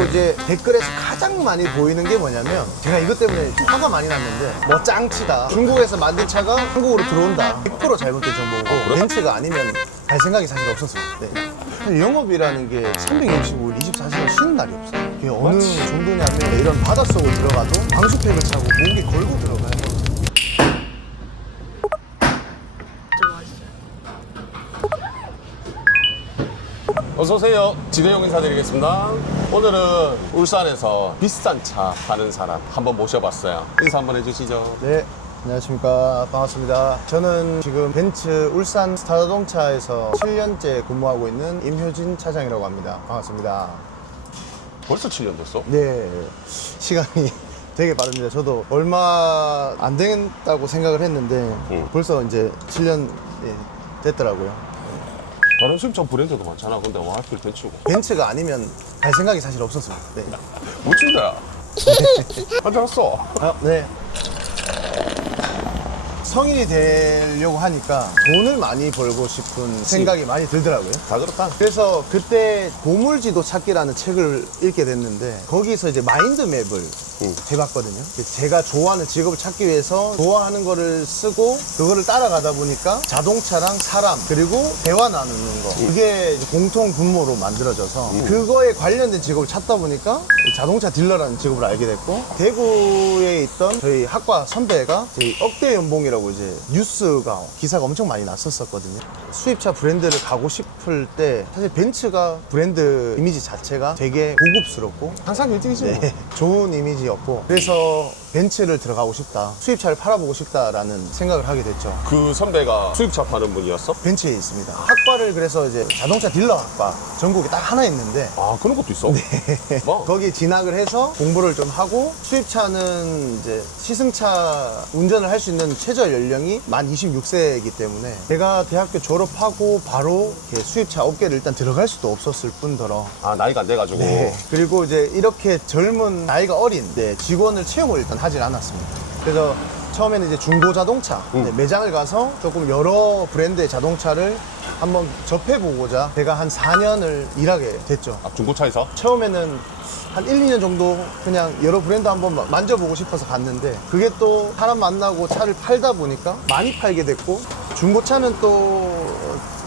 그리고 이제 댓글에서 가장 많이 보이는 게 뭐냐면 제가 이것 때문에 화가 많이 났는데 뭐 짱치다, 중국에서 만든 차가 한국으로 들어온다, 100% 잘못된 정보고 그래? 벤츠가 아니면 갈 생각이 사실 없었어요. 네. 영업이라는 게 365일 24시간 쉬는 날이 없어요. 그게 어느 정도냐면 이런 바닷속을 들어가도 방수팩을 차고 목에 걸고 들어가요. 어서오세요. 지대용 인사드리겠습니다. 오늘은 울산에서 비싼 차 파는 사람 한번 모셔봤어요. 인사 한번 해주시죠. 네, 안녕하십니까. 반갑습니다. 저는 지금 벤츠 울산 스타자동차에서 7년째 근무하고 있는 임효진 차장이라고 합니다. 반갑습니다. 벌써 7년 됐어? 네, 시간이 되게 빠릅니다. 저도 얼마 안 된다고 생각을 했는데 벌써 이제 7년 됐더라고요. 다른 수입차 브랜드도 많잖아. 근데 와, 하필 벤츠고. 벤츠가 아니면 갈 생각이 사실 없었습니다. 네. 멋진다. 한잔 왔어. 아, 네. 성인이 되려고 하니까 돈을 많이 벌고 싶은 생각이 많이 들더라고요. 다 그렇다. 그래서 그때 보물지도 찾기라는 책을 읽게 됐는데 거기서 이제 마인드맵을 해봤거든요. 제가 좋아하는 직업을 찾기 위해서 좋아하는 거를 쓰고 그거를 따라가다 보니까 자동차랑 사람 그리고 대화 나누는 거 그게 이제 공통 분모로 만들어져서 그거에 관련된 직업을 찾다 보니까 자동차 딜러라는 직업을 알게 됐고 대구에 있던 저희 학과 선배가 저희 억대 연봉이라고 이제 뉴스가 기사가 엄청 많이 났었거든요. 수입차 브랜드를 가고 싶을 때 사실 벤츠가 브랜드 이미지 자체가 되게 고급스럽고 항상 1등이지 뭐. 네, 좋은 이미지였고 그래서 벤츠를 들어가고 싶다, 수입차를 팔아보고 싶다라는 생각을 하게 됐죠. 그 선배가 수입차 파는 분이었어? 벤츠에 있습니다. 학과를 그래서 이제 자동차 딜러 학과 전국에 딱 하나 있는데 아, 그런 것도 있어? 네. 뭐? 거기 진학을 해서 공부를 좀 하고 수입차는 이제 시승차 운전을 할 수 있는 최저 연령이 만 26세이기 때문에 제가 대학교 졸업하고 바로 이렇게 수입차 업계를 일단 들어갈 수도 없었을 뿐더러 아, 나이가 안 돼가지고. 네. 그리고 이제 이렇게 젊은 나이가 어린 직원을 채용을 일단 하진 않았습니다. 그래서 처음에는 이제 중고 자동차 매장을 가서 조금 여러 브랜드의 자동차를 한번 접해보고자 제가 한 4년을 일하게 됐죠. 아, 중고차에서? 처음에는 한 1, 2년 정도 그냥 여러 브랜드 한번 만져보고 싶어서 갔는데 그게 또 사람 만나고 차를 팔다 보니까 많이 팔게 됐고 중고차는 또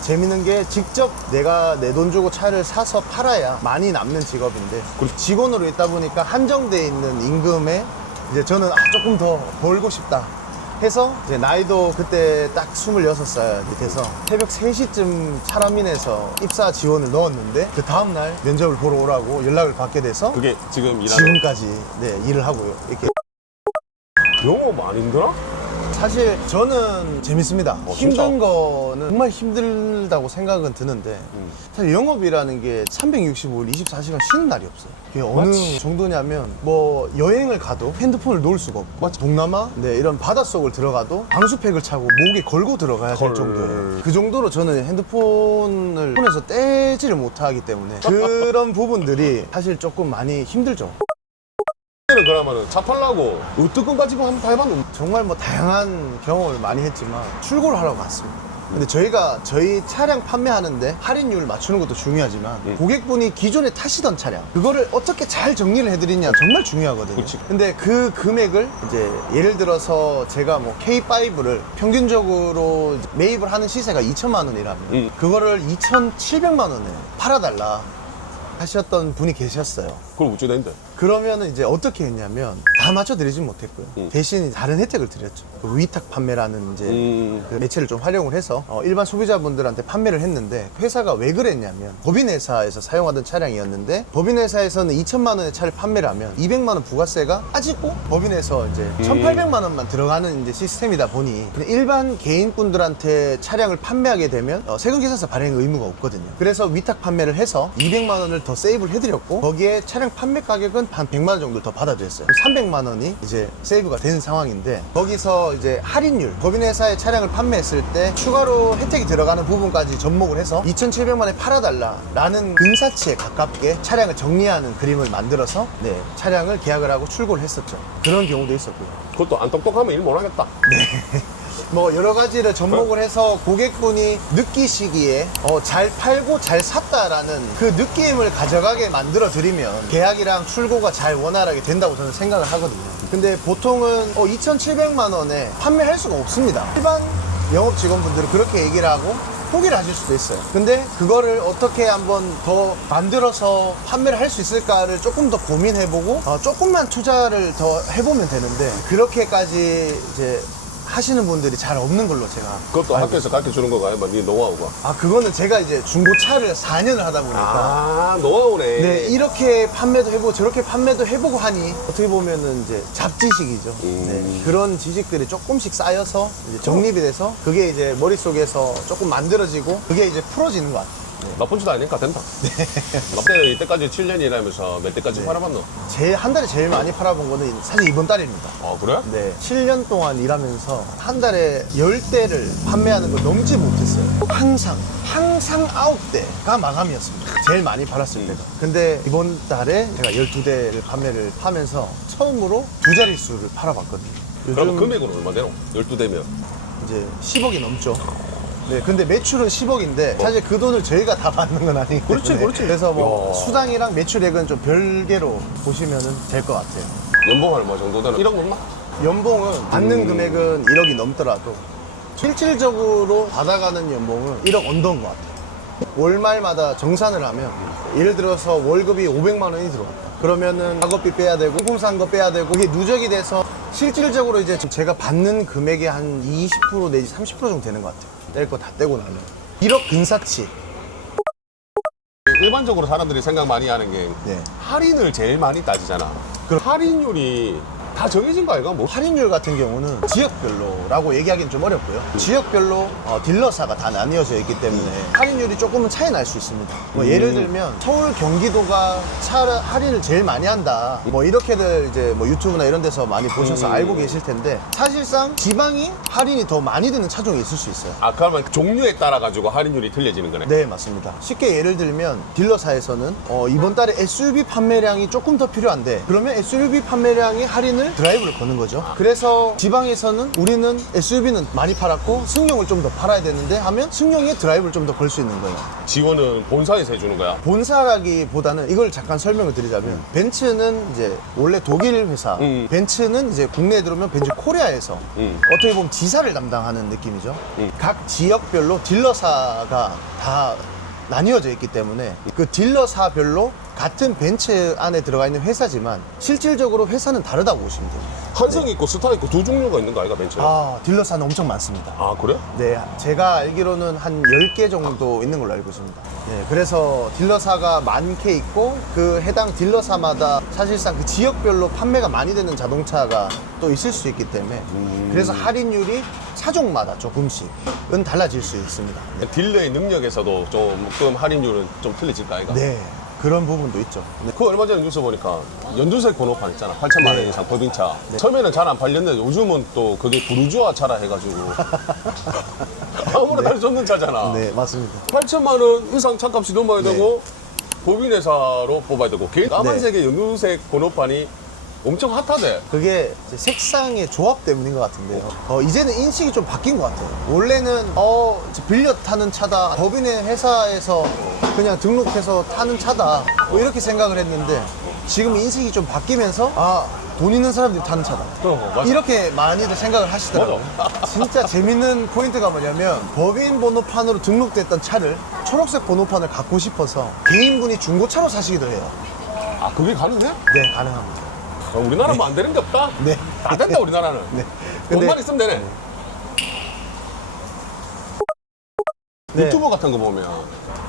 재밌는 게 직접 내가 내 돈 주고 차를 사서 팔아야 많이 남는 직업인데 직원으로 있다 보니까 한정돼 있는 임금에 이제 저는 조금 더 벌고 싶다 해서 이제 나이도 그때 딱 26살 돼서 새벽 3시쯤 사람인에서 입사 지원을 넣었는데 그 다음날 면접을 보러 오라고 연락을 받게 돼서 그게 지금 일하는. 지금까지 네, 일을 하고요. 이렇게 영어 많이 힘들어? 사실 저는 재밌습니다. 진짜? 힘든 거는 정말 힘들다고 생각은 드는데 사실 영업이라는 게 365일 24시간 쉬는 날이 없어요. 그게 어느 맞지. 정도냐면 뭐 여행을 가도 핸드폰을 놓을 수가 없고 맞지. 동남아 네, 이런 바닷속을 들어가도 방수팩을 차고 목에 걸고 들어가야 될 헐. 정도예요. 그 정도로 저는 핸드폰을 폰에서 떼지를 못하기 때문에 그런 부분들이 사실 조금 많이 힘들죠. 그러면은 차 팔라고 우뚜껑 가지고 한번 다 해봤는데. 정말 뭐 다양한 경험을 많이 했지만 출고를 하러 갔습니다. 근데 저희가 저희 차량 판매하는데 할인율 맞추는 것도 중요하지만 고객분이 기존에 타시던 차량 그거를 어떻게 잘 정리를 해드리냐 정말 중요하거든요. 그치. 근데 그 금액을 이제 예를 들어서 제가 뭐 K5를 평균적으로 매입을 하는 시세가 2천만 원이라면 그거를 2,700만 원에 팔아달라 하셨던 분이 계셨어요. 그걸 우쭈된데. 그러면은 이제 어떻게 했냐면 다 맞춰드리진 못했고요. 대신 다른 혜택을 드렸죠. 그 위탁 판매라는 이제 그 매체를 좀 활용을 해서 일반 소비자분들한테 판매를 했는데 회사가 왜 그랬냐면 법인회사에서 사용하던 차량이었는데 법인회사에서는 2천만 원의 차를 판매를 하면 200만 원 부가세가 빠지고 법인에서 이제 1,800만 원만 들어가는 이제 시스템이다 보니 그냥 일반 개인분들한테 차량을 판매하게 되면 세금계산서 발행 의무가 없거든요. 그래서 위탁 판매를 해서 200만 원을 더 세이브를 해드렸고 거기에 차량 판매 가격은 한 100만 원 정도 더 받아드렸어요. 300만 원이 이제 세이브가 된 상황인데 거기서 이제 할인율 법인회사에 차량을 판매했을 때 추가로 혜택이 들어가는 부분까지 접목을 해서 2,700만 원에 팔아달라라는 근사치에 가깝게 차량을 정리하는 그림을 만들어서 네, 차량을 계약을 하고 출고를 했었죠. 그런 경우도 있었고요. 그것도 안 똑똑하면 일 못하겠다. 뭐 여러 가지를 접목을 해서 고객분이 느끼시기에 잘 팔고 잘 샀다라는 그 느낌을 가져가게 만들어 드리면 계약이랑 출고가 잘 원활하게 된다고 저는 생각을 하거든요. 근데 보통은 2,700만 원에 판매할 수가 없습니다. 일반 영업 직원분들은 그렇게 얘기를 하고 포기를 하실 수도 있어요. 근데 그거를 어떻게 한번 더 만들어서 판매를 할 수 있을까를 조금 더 고민해보고 조금만 투자를 더 해보면 되는데 그렇게까지 이제 하시는 분들이 잘 없는 걸로 제가 그것도 학교에서 가르쳐 주는 거가 아니면 네 노하우가. 그거는 제가 이제 중고차를 4년을 하다 보니까 노하우네. 네, 이렇게 판매도 해보고 저렇게 판매도 해보고 하니 어떻게 보면은 이제 잡지식이죠. 네, 그런 지식들이 조금씩 쌓여서 이제 정립이 돼서 그게 이제 머릿속에서 조금 만들어지고 그게 이제 풀어지는 것 같아요. 나쁜 짓 아니니까 된다. 납대 이때까지 7년이라면서 몇 대까지 팔아봤노? 한 달에 제일 많이 팔아본 거는 사실 이번 달입니다. 그래? 네, 7년 동안 일하면서 한 달에 10대를 판매하는 걸 넘지 못했어요. 항상 9대가 마감이었습니다. 제일 많이 팔았을 때가. 근데 이번 달에 제가 12대를 판매를 하면서 처음으로 두 자릿수를 팔아봤거든요. 그럼 금액은 얼마 되노? 12대면. 이제 10억이 넘죠. 네, 근데 매출은 10억인데 사실 그 돈을 저희가 다 받는 건 아니기 때문에 그렇지, 그렇지. 그래서 뭐 야. 수당이랑 매출액은 좀 별개로 보시면 될 것 같아요. 연봉 얼마 정도 되나? 1억 넘나? 연봉은 받는 금액은 1억이 넘더라도 실질적으로 받아가는 연봉은 1억 언더인 것 같아요. 월말마다 정산을 하면 예를 들어서 월급이 500만 원이 들어왔다. 그러면은 작업비 빼야 되고 공산 거 빼야 되고 이게 누적이 돼서 실질적으로 이제 제가 받는 금액이 한 20% 내지 30% 정도 되는 것 같아요. 뗄 거 다 떼고 나면 1억 근사치. 일반적으로 사람들이 생각 많이 하는 게 네. 할인을 제일 많이 따지잖아. 그럼- 할인율이 다 정해진 거 아이가? 뭐 할인율 같은 경우는 지역별로라고 얘기하기는 좀 어렵고요. 지역별로 딜러사가 다 나뉘어져 있기 때문에 할인율이 조금은 차이 날 수 있습니다. 뭐 예를 들면 서울, 경기도가 차 할인을 제일 많이 한다. 뭐 이렇게들 이제 뭐 유튜브나 이런 데서 많이 보셔서 알고 계실 텐데 사실상 지방이 할인이 더 많이 되는 차종이 있을 수 있어요. 그러면 종류에 따라 가지고 할인율이 틀려지는 거네. 네, 맞습니다. 쉽게 예를 들면 딜러사에서는 이번 달에 SUV 판매량이 조금 더 필요한데 그러면 SUV 판매량의 할인을 드라이브를 거는 거죠. 그래서 지방에서는 우리는 SUV는 많이 팔았고 승용을 좀 더 팔아야 되는데 하면 승용에 드라이브를 좀 더 걸 수 있는 거예요. 지원은 본사에서 해주는 거야. 본사라기보다는 이걸 잠깐 설명을 드리자면 벤츠는 이제 원래 독일 회사, 벤츠는 이제 국내에 들어오면 벤츠 코리아에서 어떻게 보면 지사를 담당하는 느낌이죠. 각 지역별로 딜러사가 다 나뉘어져 있기 때문에 그 딜러사별로 같은 벤츠 안에 들어가 있는 회사지만 실질적으로 회사는 다르다고 보시면 됩니다. 한성 있고 스타 있고 두 종류가 있는 거 아이가 벤츠는? 딜러사는 엄청 많습니다. 그래? 네, 제가 알기로는 한 10개 정도 있는 걸로 알고 있습니다. 네, 그래서 딜러사가 많게 있고 그 해당 딜러사마다 사실상 그 지역별로 판매가 많이 되는 자동차가 또 있을 수 있기 때문에 그래서 할인율이 차종마다 조금씩은 달라질 수 있습니다. 딜러의 능력에서도 조금 할인율은 좀 틀려질까 아이가? 네, 그런 부분도 있죠. 네. 그 얼마 전에 뉴스 보니까 연두색 번호판 있잖아. 8천만 원 네. 이상 법인차. 처음에는 잘 안 팔렸는데 요즘은 또 그게 부르주아 차라 해가지고 아무나 탈 수 없는 차잖아. 네, 맞습니다. 8천만 원 이상 차값이 넘어야 되고 법인회사로 뽑아야 되고 까만색의 연두색 번호판이 엄청 핫하대. 그게 이제 색상의 조합 때문인 것 같은데요. 이제는 인식이 좀 바뀐 것 같아요. 원래는 이제 빌려 타는 차다, 법인의 회사에서 그냥 등록해서 타는 차다, 뭐 이렇게 생각을 했는데 지금 인식이 좀 바뀌면서 돈 있는 사람들이 타는 차다. 맞아. 이렇게 많이들 생각을 하시더라고요. 진짜 재밌는 포인트가 뭐냐면 법인 번호판으로 등록됐던 차를 초록색 번호판을 갖고 싶어서 개인분이 중고차로 사시기도 해요. 그게 가능해? 네, 가능합니다. 우리나라 뭐 안 되는 게 없다? 네. 다 된다 우리나라는. 네. 돈만 있으면 되네. 네. 유튜브 같은 거 보면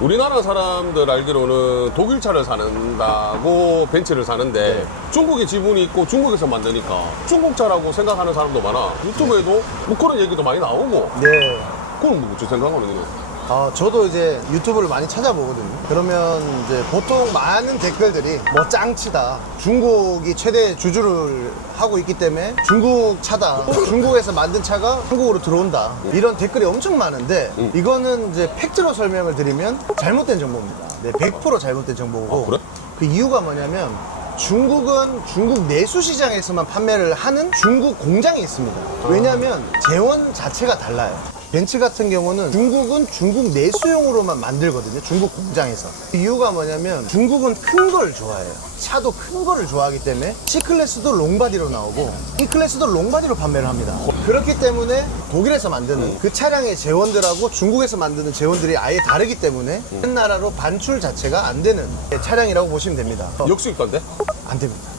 우리나라 사람들 알기로는 독일 차를 사는다고 벤츠를 사는데 네. 중국에 지분이 있고 중국에서 만드니까 중국 차라고 생각하는 사람도 많아. 유튜브에도 뭐 그런 얘기도 많이 나오고. 네. 그건 뭐 어째 생각하는 거냐? 저도 이제 유튜브를 많이 찾아보거든요. 그러면 이제 보통 많은 댓글들이 뭐 짱치다. 중국이 최대 주주를 하고 있기 때문에 중국 차다. 중국에서 만든 차가 한국으로 들어온다. 이런 댓글이 엄청 많은데 이거는 이제 팩트로 설명을 드리면 잘못된 정보입니다. 네, 100% 잘못된 정보고. 그래? 그 이유가 뭐냐면 중국은 중국 내수 시장에서만 판매를 하는 중국 공장이 있습니다. 왜냐하면 재원 자체가 달라요. 벤츠 같은 경우는 중국은 중국 내수용으로만 만들거든요. 중국 공장에서. 이유가 뭐냐면 중국은 큰 걸 좋아해요. 차도 큰 거를 좋아하기 때문에 C클래스도 롱바디로 나오고 E클래스도 롱바디로 판매를 합니다. 그렇기 때문에 독일에서 만드는 그 차량의 재원들하고 중국에서 만드는 재원들이 아예 다르기 때문에 한 나라로 반출 자체가 안 되는 차량이라고 보시면 됩니다. 역수입건데? 안 됩니다.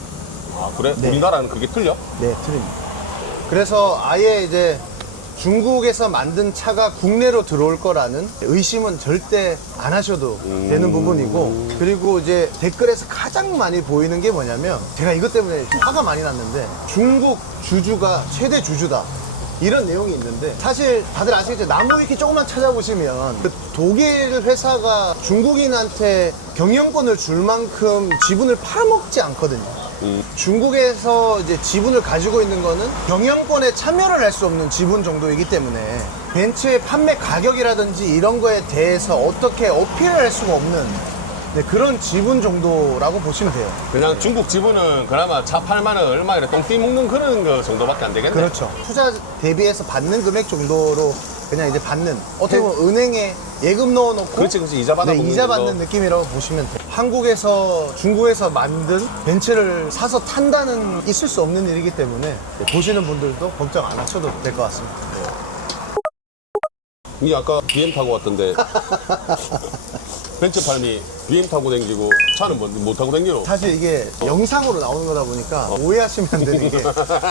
아 그래? 네. 우리나라는 그게 틀려? 네, 틀립니다. 그래서 아예 이제 중국에서 만든 차가 국내로 들어올 거라는 의심은 절대 안 하셔도 되는 부분이고, 그리고 이제 댓글에서 가장 많이 보이는 게 뭐냐면, 제가 이것 때문에 화가 많이 났는데, 중국 주주가 최대 주주다, 이런 내용이 있는데, 사실 다들 아시겠죠? 나무위키 조금만 찾아보시면 그 독일 회사가 중국인한테 경영권을 줄 만큼 지분을 팔아먹지 않거든요. 중국에서 이제 지분을 가지고 있는 거는 경영권에 참여를 할 수 없는 지분 정도이기 때문에 벤츠의 판매 가격이라든지 이런 거에 대해서 어떻게 어필을 할 수가 없는, 네, 그런 지분 정도라고 보시면 돼요. 그냥 중국 지분은 그나마 차 팔만은 얼마 이래 똥띠 먹는 그런 거 정도밖에 안 되겠네. 그렇죠. 투자 대비해서 받는 금액 정도로 그냥 이제 받는, 어떻게 보면 은행에 예금 넣어놓고 그렇지 이자 받아 네, 먹는 이자 정도. 받는 느낌이라고 보시면 돼요. 한국에서 중국에서 만든 벤츠를 사서 탄다는 있을 수 없는 일이기 때문에 보시는 분들도 걱정 안 하셔도 될 것 같습니다. 니 아까 BM 타고 왔던데 벤츠 팔니 BM 타고 댕기고 차는 못 타고 댕기노? 사실 이게 영상으로 나오는 거다 보니까 오해하시면 안 되는 게,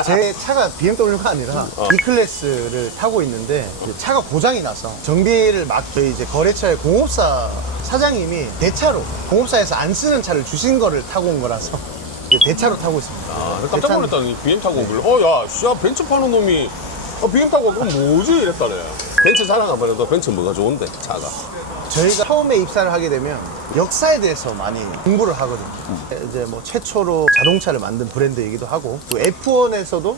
제 차가 BMW가 아니라 E클래스를 타고 있는데 차가 고장이 나서 정비를 막 저희 이제 거래처의 공업사 사장님이 대차로 공업사에서 안 쓰는 차를 주신 거를 타고 온 거라서 이제 대차로 타고 있습니다. 아, 깜짝 놀랐다니 BM 타고 오길래 야 벤츠 파는 놈이 BM 타고 그럼 뭐지 이랬다네. 벤츠 자랑 한번 해도 벤츠 뭐가 좋은데 차가. 저희가 처음에 입사를 하게 되면 역사에 대해서 많이 공부를 하거든요. 이제 뭐 최초로 자동차를 만든 브랜드이기도 하고, 또 F1에서도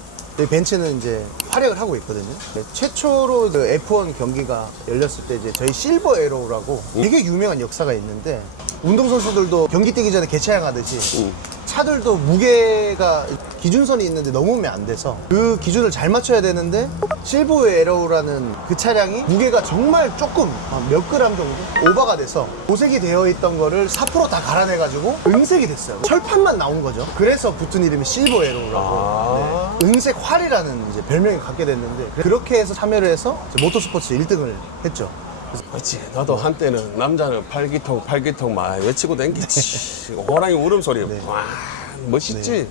벤츠는 이제 활약을 하고 있거든요. 최초로 그 F1 경기가 열렸을 때 이제 저희 실버 에로우라고 되게 유명한 역사가 있는데, 운동선수들도 경기 뛰기 전에 개차양하듯이 차들도 무게가 기준선이 있는데 넘으면 안 돼서 그 기준을 잘 맞춰야 되는데, 실버 에로우라는 그 차량이 무게가 정말 조금 몇 그램 정도 오버가 돼서 도색이 되어 있던 거를 4% 다 갈아내가지고 은색이 됐어요. 철판만 나온 거죠. 그래서 붙은 이름이 실버 에로우라고. 네. 은색 활이라는 이제 별명이 갖게 됐는데, 그렇게 해서 참여를 해서 모터스포츠 1등을 했죠. 그렇지. 나도 한때는 남자는 팔기통 막 외치고 댕기지. 호랑이 울음소리. 네. 와, 멋있지?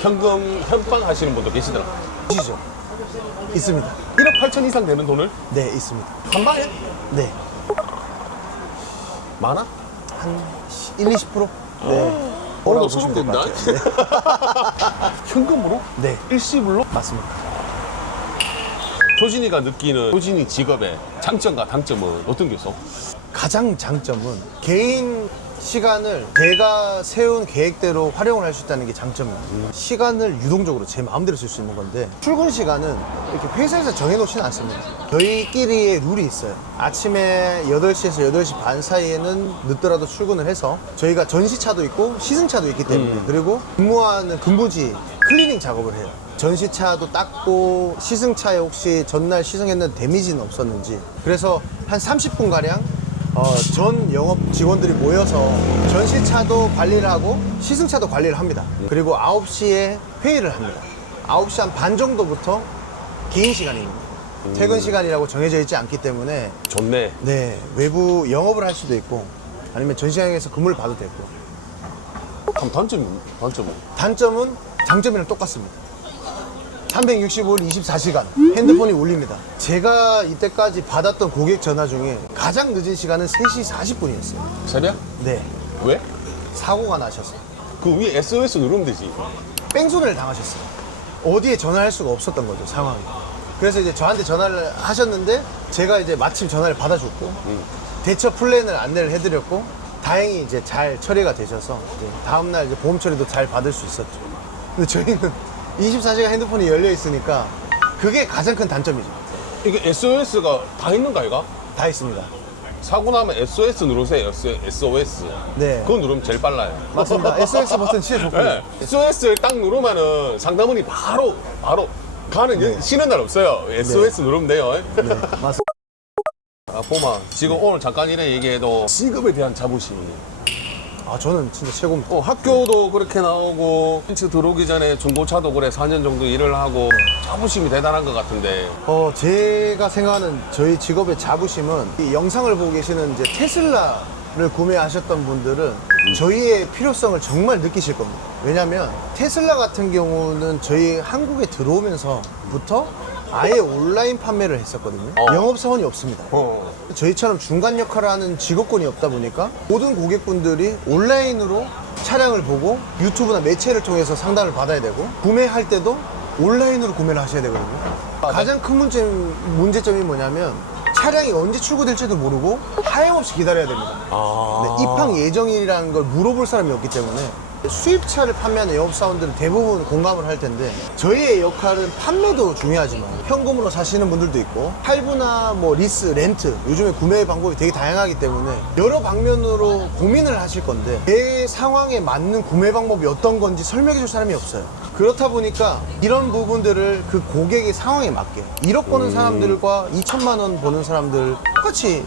현금, 현빵 하시는 분도 계시더라. 보시죠. 있습니다. 1억 8천 이상 되는 돈을? 네, 있습니다. 한 방에? 네. 많아? 한 1, 20%? 네. 오늘도 보시면 소름 될것 돋는다. 같아요. 현금으로? 네. 일시불로? 맞습니다. 효진이가 느끼는 효진이 직업의 장점과 단점은 어떤 게 있어? 가장 장점은 개인 시간을 제가 세운 계획대로 활용을 할 수 있다는 게 장점입니다. 시간을 유동적으로 제 마음대로 쓸 수 있는 건데, 출근 시간은 이렇게 회사에서 정해놓지는 않습니다. 저희끼리의 룰이 있어요. 아침에 8시에서 8시 반 사이에는 늦더라도 출근을 해서, 저희가 전시차도 있고 시승차도 있기 때문에, 그리고 근무하는 근무지 클리닝 작업을 해요. 전시차도 닦고, 시승차에 혹시 전날 시승했는데 데미지는 없었는지. 그래서 한 30분가량 전 영업 직원들이 모여서 전시차도 관리를 하고 시승차도 관리를 합니다. 그리고 9시에 회의를 합니다. 9시 한 반 정도부터 개인 시간입니다. 퇴근 시간이라고 정해져 있지 않기 때문에, 좋네. 네, 외부 영업을 할 수도 있고 아니면 전시장에서 근무를 봐도 되고. 그럼 단점은? 단점은 장점이랑 똑같습니다. 365일 24시간 핸드폰이 울립니다. 제가 이때까지 받았던 고객 전화 중에 가장 늦은 시간은 3시 40분이었어요. 새벽? 네. 왜? 사고가 나셔서 그 위에 SOS 누르면 되지. 뺑소니를 당하셨어요. 어디에 전화할 수가 없었던 거죠, 상황이. 그래서 이제 저한테 전화를 하셨는데, 제가 이제 마침 전화를 받아줬고 대처 플랜을 안내를 해드렸고, 다행히 이제 잘 처리가 되셔서 이제 다음날 이제 보험 처리도 잘 받을 수 있었죠. 근데 저희는 24시간 핸드폰이 열려 있으니까 그게 가장 큰 단점이죠. 이게 SOS가 다 있는 거 아이가? 다 있습니다. 사고 나면 SOS 누르세요. SOS. 네. 그거 누르면 제일 빨라요. 맞습니다. SOS 버튼 진짜 좋고요. 네. SOS를 딱 누르면은 상담원이 바로 가는 네. 쉬는 날 없어요. SOS 누르면 돼요. 네, 맞습니다. 아, 보마 지금 오늘 잠깐 이래 얘기해도 직업에 대한 자부심이. 아, 저는 진짜 최고입니다. 학교도 그렇게 나오고 벤츠 들어오기 전에 중고차도 그래 4년 정도 일을 하고 자부심이 대단한 것 같은데. 제가 생각하는 저희 직업의 자부심은 이 영상을 보고 계시는 이제 테슬라를 구매하셨던 분들은 저희의 필요성을 정말 느끼실 겁니다. 왜냐면 테슬라 같은 경우는 저희 한국에 들어오면서부터 아예 온라인 판매를 했었거든요. 영업사원이 없습니다. 저희처럼 중간 역할을 하는 직업군이 없다 보니까 모든 고객분들이 온라인으로 차량을 보고 유튜브나 매체를 통해서 상담을 받아야 되고 구매할 때도 온라인으로 구매를 하셔야 되거든요. 가장 큰 문제점이 뭐냐면 차량이 언제 출고될지도 모르고 하염없이 기다려야 됩니다. 네, 입항 예정이라는 걸 물어볼 사람이 없기 때문에 수입차를 판매하는 영업사원들은 대부분 공감을 할 텐데 저희의 역할은 판매도 중요하지만 현금으로 사시는 분들도 있고 할부나 뭐 리스, 렌트 요즘에 구매 방법이 되게 다양하기 때문에 여러 방면으로 고민을 하실 건데 내 상황에 맞는 구매 방법이 어떤 건지 설명해 줄 사람이 없어요. 그렇다 보니까 이런 부분들을 그 고객의 상황에 맞게 1억 버는 사람들과 2천만 원 버는 사람들 똑같이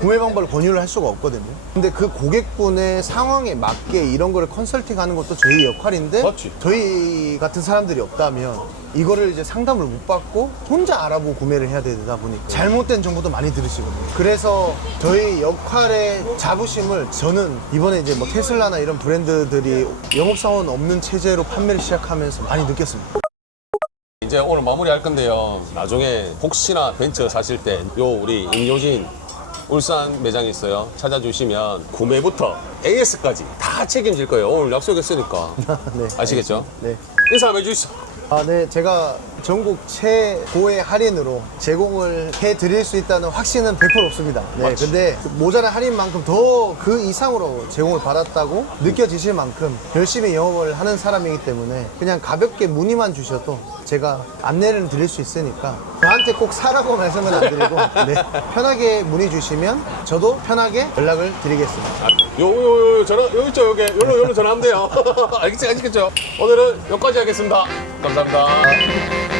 구매 방법을 권유를 할 수가 없거든요. 근데 그 고객분의 상황에 맞게 이런 거를 컨설팅 하는 것도 저희 역할인데 맞지. 저희 같은 사람들이 없다면 이거를 이제 상담을 못 받고 혼자 알아보고 구매를 해야 되다 보니까 잘못된 정보도 많이 들으시거든요. 그래서 저희 역할의 자부심을 저는 이번에 이제 뭐 테슬라나 이런 브랜드들이 영업사원 없는 체제로 판매를 시작하면서 많이 느꼈습니다. 이제 오늘 마무리할 건데요. 나중에 혹시나 벤츠 사실 때 요 우리 임효진 울산 매장이 있어요. 찾아주시면 구매부터 AS까지 다 책임질 거예요. 오늘 약속했으니까. 네, 아시겠죠? 네. 인사 한번 해주시죠. 네, 제가 전국 최고의 할인으로 제공을 해드릴 수 있다는 확신은 100% 없습니다. 네, 맞지. 근데 모자란 할인만큼 더 그 이상으로 제공을 받았다고 느껴지실 만큼 열심히 영업을 하는 사람이기 때문에 그냥 가볍게 문의만 주셔도 제가 안내를 드릴 수 있으니까 저한테 꼭 사라고 말씀은 안 드리고 네, 편하게 문의 주시면 저도 편하게 연락을 드리겠습니다. 요 전화 요 있죠 요게 요로 전화하면 돼요. 알겠죠? 오늘은 여기까지 하겠습니다. 감사합니다.